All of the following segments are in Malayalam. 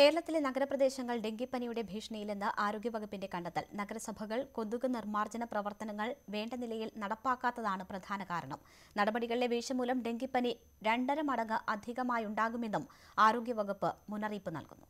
കേരളത്തിലെ നഗരപ്രദേശങ്ങൾ ഡെങ്കിപ്പനിയുടെ ഭീഷണിയിലെന്ന് ആരോഗ്യവകുപ്പിന്റെ കണ്ടെത്തൽ. നഗരസഭകൾ കൊതുക് നിർമ്മാർജ്ജന പ്രവർത്തനങ്ങൾ വേണ്ട നിലയിൽ നടപ്പാക്കാത്തതാണ് പ്രധാന കാരണം. നടപടികളിലെ വീഴ്ച മൂലം ഡെങ്കിപ്പനി 2.5 മടങ്ങ് അധികമായുണ്ടാകുമെന്നും ആരോഗ്യവകുപ്പ് മുന്നറിയിപ്പ് നൽകുന്നു.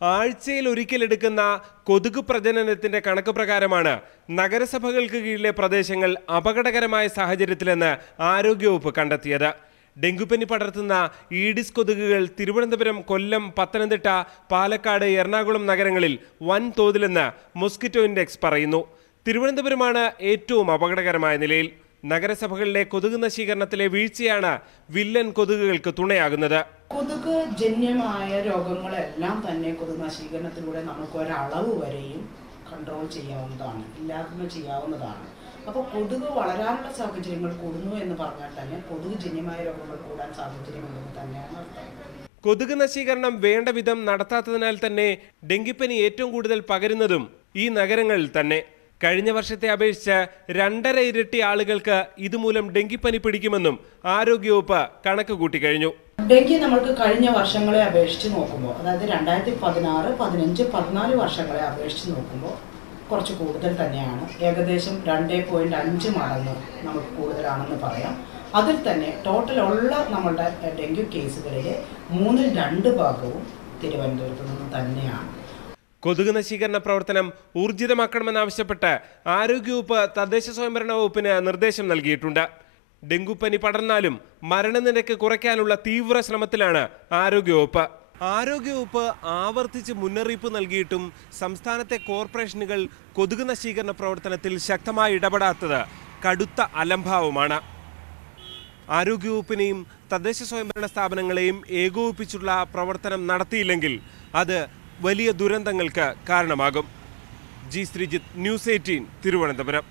ആഴ്ചയിൽ ഒരിക്കലെടുക്കുന്ന കൊതുക് പ്രജനനത്തിന്റെ കണക്ക് പ്രകാരമാണ് നഗരസഭകൾക്ക് കീഴിലെ പ്രദേശങ്ങൾ അപകടകരമായ സാഹചര്യത്തിലെന്ന് ആരോഗ്യവകുപ്പ് കണ്ടെത്തിയത്. ഡെങ്കുപ്പനി പടർത്തുന്ന ഈഡിസ് കൊതുകുകൾ തിരുവനന്തപുരം, കൊല്ലം, പത്തനംതിട്ട, പാലക്കാട്, എറണാകുളം നഗരങ്ങളിൽ വൻതോതിലെന്ന് മോസ്കിറ്റോ ഇൻഡെക്സ് പറയുന്നു. തിരുവനന്തപുരമാണ് ഏറ്റവും അപകടകരമായ നിലയിൽ. നഗരസഭകളിലെ കൊതുക് നശീകരണത്തിലെ വീഴ്ചയാണ് വില്ലൻ കൊതുകുകൾക്ക് തുണയാകുന്നത്. കൊതുക് ജന്യമായ രോഗങ്ങളെല്ലാം തന്നെ കൊതുക് നശീകരണത്തിലൂടെ നമുക്ക് ഒരളവ് വരെയും കൺട്രോൾ ചെയ്യാവുന്നതാണ്, ഇല്ലായ്മ ചെയ്യാവുന്നതാണ്. അപ്പോൾ കൊതുക് വളരാനുള്ള സാഹചര്യങ്ങൾ കൂടുന്നു എന്ന് പറഞ്ഞാൽ തന്നെ കൊതുക് ജന്യമായ രോഗങ്ങൾ കൂടാൻ സാഹചര്യമുണ്ടെന്ന് തന്നെയാണ് അർത്ഥം. കൊതുക് നശീകരണം വേണ്ട വിധം നടത്താത്തതിനാൽ തന്നെ ഡെങ്കിപ്പനി ഏറ്റവും കൂടുതൽ പകരുന്നതും ഈ നഗരങ്ങളിൽ തന്നെ. കഴിഞ്ഞ വർഷത്തെ അപേക്ഷിച്ച് 2.5 ഇരട്ടി ആളുകൾക്ക് ഇതുമൂലം ഡെങ്കിപ്പനി പിടിക്കുമെന്നും ആരോഗ്യവകുപ്പ് കണക്ക് കൂട്ടിക്കഴിഞ്ഞു. ഡെങ്കി നമ്മൾക്ക് കഴിഞ്ഞ വർഷങ്ങളെ അപേക്ഷിച്ച് നോക്കുമ്പോൾ, അതായത് 2016, 15, 14 വർഷങ്ങളെ അപേക്ഷിച്ച് നോക്കുമ്പോൾ കുറച്ച് കൂടുതൽ തന്നെയാണ്. ഏകദേശം 2.5 മടങ്ങ് നമുക്ക് കൂടുതലാണെന്ന് പറയാം. അതിൽ തന്നെ ടോട്ടലുള്ള നമ്മളുടെ ഡെങ്കു കേസുകളിലെ 2/3 ഭാഗവും തിരുവനന്തപുരത്ത് നിന്ന് തന്നെയാണ്. കൊതുക് നശീകരണ പ്രവർത്തനം ഊർജിതമാക്കണമെന്നാവശ്യപ്പെട്ട് ആരോഗ്യവകുപ്പ് തദ്ദേശ സ്വയംഭരണ വകുപ്പിന് നിർദ്ദേശം നൽകിയിട്ടുണ്ട്. ഡെങ്കുപ്പനി പടർന്നാലും മരണനിരക്ക് കുറയ്ക്കാനുള്ള തീവ്ര ശ്രമത്തിലാണ് ആരോഗ്യവകുപ്പ്. ആരോഗ്യവകുപ്പ് ആവർത്തിച്ച് മുന്നറിയിപ്പ് നൽകിയിട്ടും സംസ്ഥാനത്തെ കോർപ്പറേഷനുകൾ കൊതുക് നശീകരണ പ്രവർത്തനത്തിൽ ശക്തമായി ഇടപെടാത്തത് കടുത്ത അലംഭാവമാണ്. ആരോഗ്യവകുപ്പിനെയും തദ്ദേശ സ്വയംഭരണ സ്ഥാപനങ്ങളെയും ഏകോപിപ്പിച്ചുള്ള പ്രവർത്തനം നടത്തിയില്ലെങ്കിൽ അത് വലിയ ദുരന്തങ്ങൾക്ക് കാരണമാകും. G Sreejith, news 18, Thiruvananthapuram.